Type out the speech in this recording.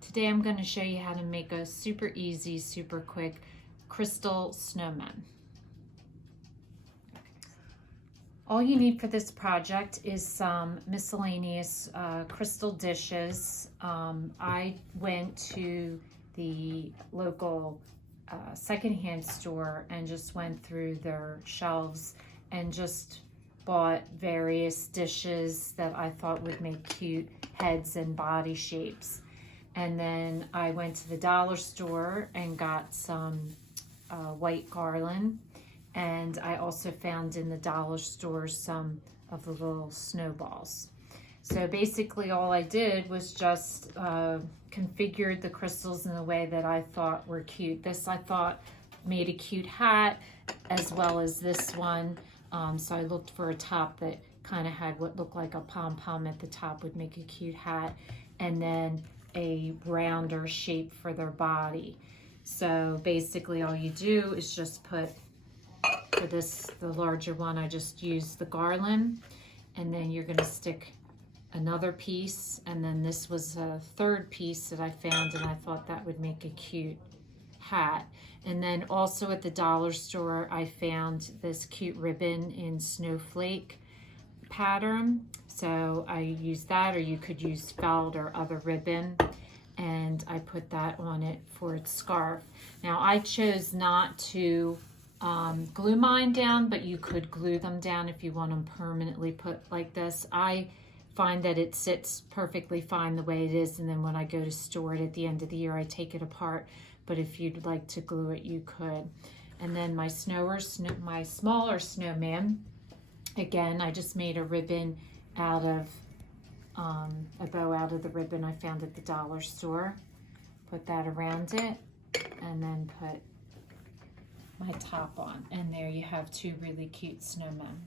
Today I'm going to show you how to make a super easy, super quick crystal snowman. All you need for this project is some miscellaneous crystal dishes. I went to the local secondhand store and just went through their shelves and just bought various dishes that I thought would make cute heads and body shapes. And then I went to the dollar store and got some white garland. And I also found in the dollar store some of the little snowballs. So basically all I did was just configured the crystals in the way that I thought were cute. This I thought made a cute hat, as well as this one. So I looked for a top that kind of had what looked like a pom-pom at the top would make a cute hat. And then a rounder shape for their body. So basically all you do is just put, for this, the larger one, I just used the garland, and then you're going to stick another piece, and then this was a third piece that I found and I thought that would make a cute hat. And then also at the dollar store I found this cute ribbon in snowflake pattern, so I used that, or you could use felt or other ribbon, and I put that on it for its scarf. Now I chose not to glue mine down, but you could glue them down if you want them permanently put like this. I find that it sits perfectly fine the way it is, and then when I go to store it at the end of the year I take it apart, but if you'd like to glue it you could. And then my smaller snowman, again, I just made a ribbon out of, a bow out of the ribbon I found at the dollar store. Put that around it, and then put my top on. And there you have two really cute snowmen.